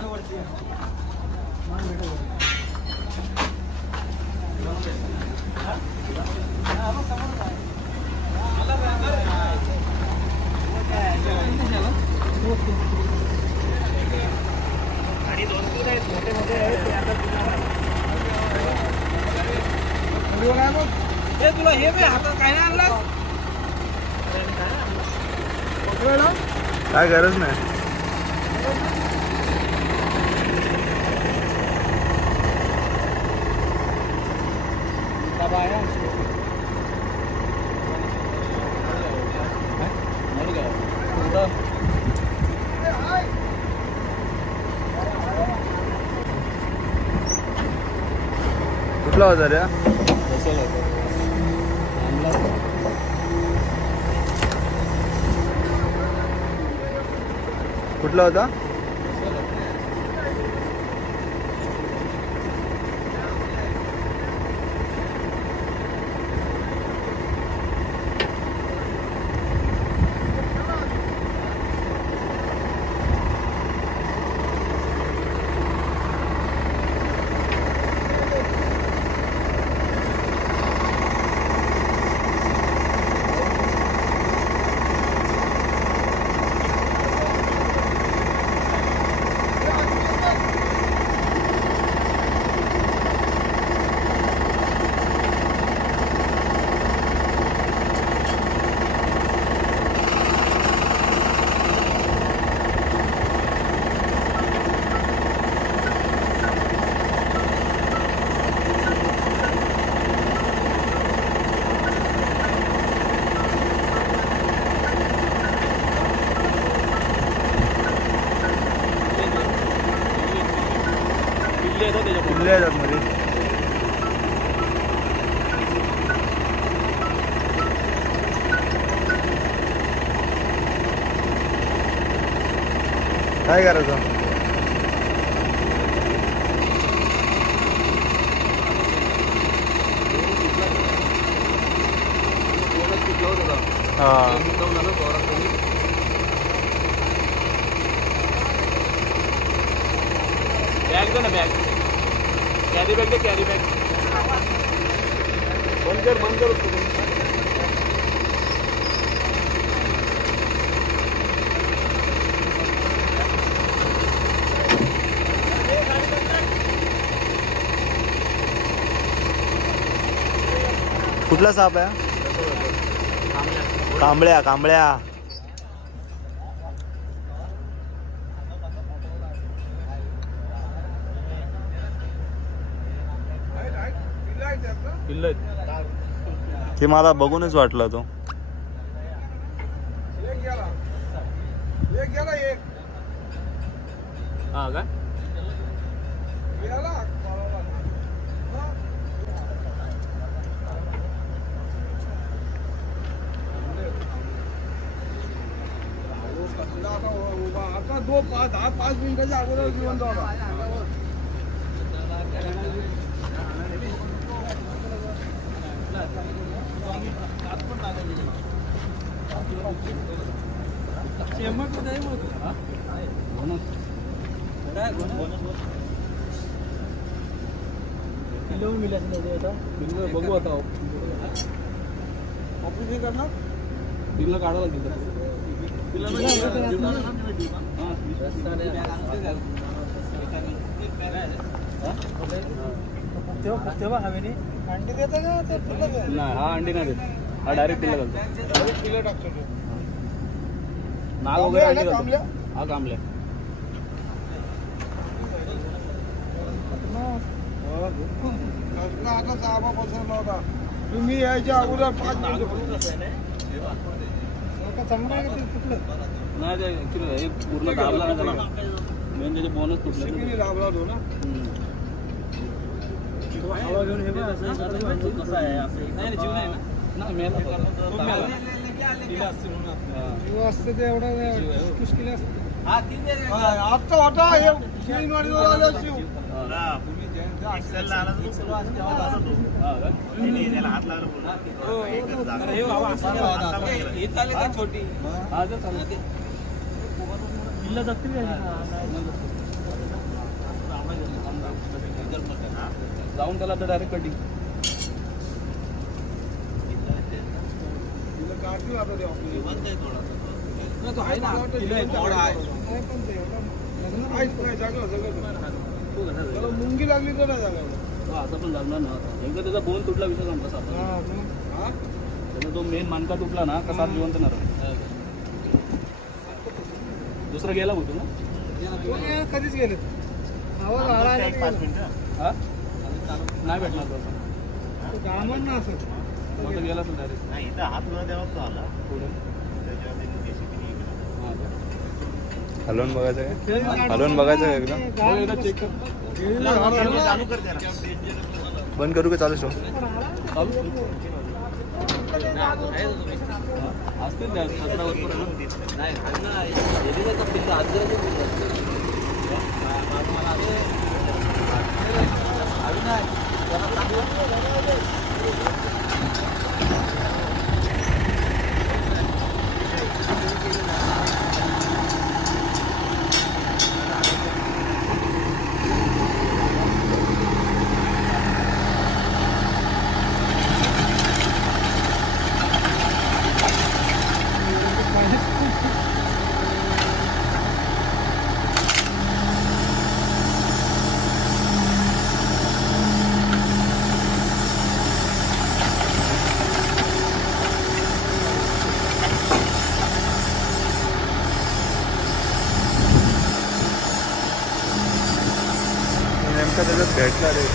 आणि 2-3 आहेत मोठे मोठे आहेत ते आता हे तुला हे बे हातात काय नाही आणलं काय गरज नाही कुठला होता रे कुठला होता किल्ले आहेत मध्ये काय करायचं बॅग दे ना बॅग कॅरी बॅग दे कॅरी बॅग बंद कर उसको कुठला साप आहे कांबळ्या कांबळ्या ते मला बघूनच वाटलं तो हा का आता 10-5 मिनिटाच्या अगोदर जिवंत होता बघू आता ऑपरेशन करणार बिल काढायला तेव्हा हवे नाही अंडी देता का नाही हा अंडी नाही देत हा डायरेक्ट पिल्ला घालतो पिल्ला टाकतो नाग वगैरे अंडी घालतो हा कांबल्या आता साबा पसरला होता तुम्ही यायच्या अगोदर 5 मिनिटं चांगला नाही ते पूर्ण दाबला ना त्याला मेन त्याचे बोनस तुटले दाबला तो ना हवा घेऊन हे कसं आहे असं नाही जीव नाही ना मेन असते ते एवढा मुश्किल असते आता होता हे छोटी किल्ला जगतील का? जाऊन त्याला तर डायरेक्ट कटिंग मुंगी लागली तर नाही जागा असं पण लागणार ना. एकदा त्याचा बोन तुटला विषय संपला साप. त्याचा जो मेन मानका तुटला ना का साप जिवंत नाही राहत. दुसरा गेला होतो ना कधीच गेले हा नाही भेटणार तो गामन ना असं मग तो गेला तो डायरेक्ट नाही इथं हात न द्यावाच तो आला पुढे. त्याच्यावर त्यांनी JCB ने इकडं. हां का? हलवून बघायचं काय हलवून बघायचं काय एकदम बघ एकदा चेक कर. चालू कर जरा. बंद करू का चालू ठेवू? चालू असतील त्या 17 वर्ष नाही नेमका त्याच्यात भेटला रे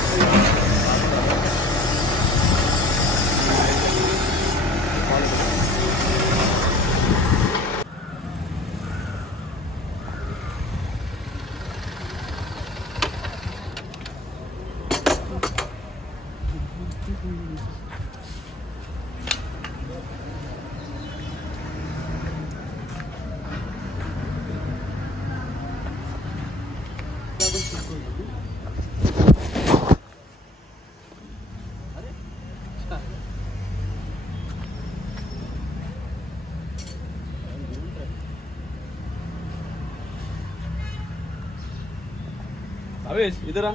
भावेश इधर आ.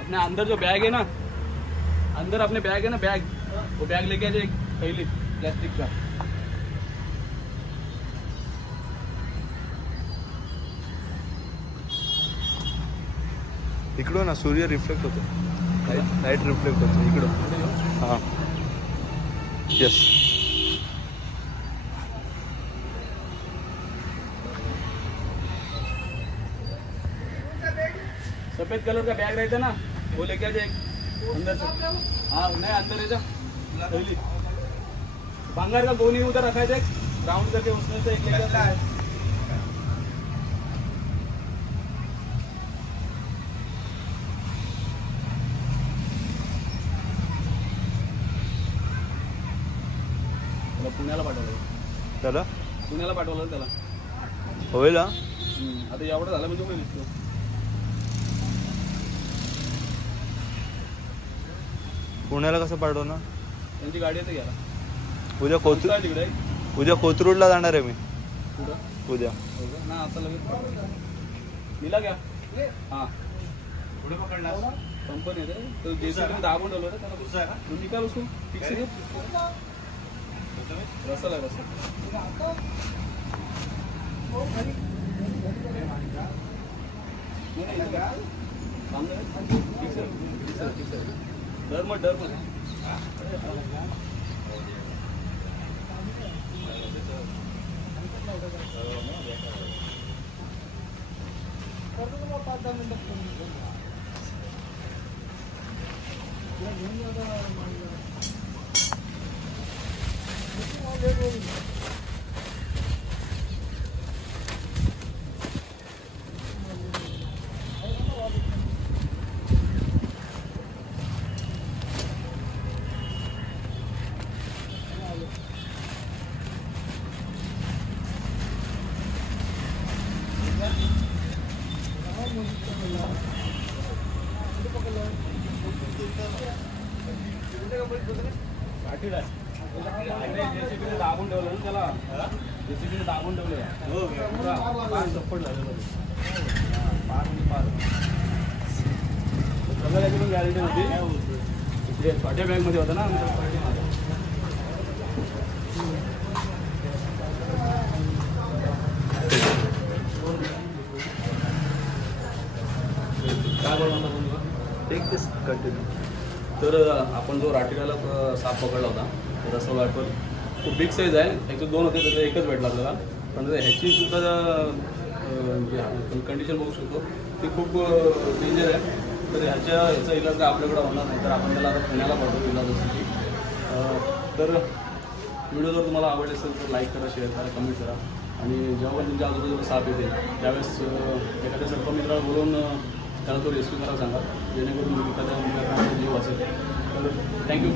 अपने अंदर जो बैग है ना अंदर अपने बैग है ना बैग वो बैग लेके आ जाए पहले प्लास्टिक का. इकडं ना सूर्य रिफ्लेक्ट होतो लाईट रिफ्लेक्ट होतो इकडं हां येस सफेद कलर का बैग रहता ना वो लेके आ जाए अंदर से. हाँ नहीं अंदर ले जा पहले भंगार का गोनी उधर रखा है राउंड करके उसमें से एक लेके आ. पुण्याला पाठवलं त्याला पुण्याला पाठवलं त्याला. होईल हा आता एवढं झालं म्हणजे होईल तो. पुण्याला कसं पाठवणार त्यांची गाडी येते घ्यायला. उद्या कोथरूड तिकडे उद्या कोथरूडला जाणार आहे मी कुठं उद्या हो का? ना आता लगेच मिला क्या हां पुढे पकडला कंपनी आहे तो JCB दाबून ठेवलं होतं त्याला. दुसरा आहे का? तू निकाल उसको फिक्स है रसल है रसल. डर मत दाबून ठेवलं ना त्याला. जेसीबीने दाबून ठेवले हो पार चप्पट झालेलं पार सगळं याची पण गॅरंटी नव्हती. इथे छोट्या बॅगमध्ये होतं ना आमच्या क्वालिटीमध्ये. काय बोलणार होता तुला? टेक दिस कंटिन्यू. तर आपण जो राठीला साप पकडला होता तर असं वाटतं खूप बिग साईज आहे. ॲक्च्युली 2 होते त्याचा एकच भेटला आपल्याला. पण ह्याची सुद्धा जे कंडिशन बघू शकतो ती खूप डेंजर आहे. तर ह्याचा इलाज काय आपल्याकडे होणार नाही तर आपण त्याला आता पुण्याला पडतो इलाजासाठी. तर व्हिडिओ जर तुम्हाला आवडले असेल तर लाईक करा, शेअर करा, कमेंट करा. आणि जेव्हा पण तुमच्या आजूबाजूला साप येते त्यावेळेस एखाद्या सर्पमित्राला बोलवून त्याला तो रेस्क्यू करायला सांगा जेणेकरून एखाद्या मुलाचा जीव वाचेल. तर थँक्यू.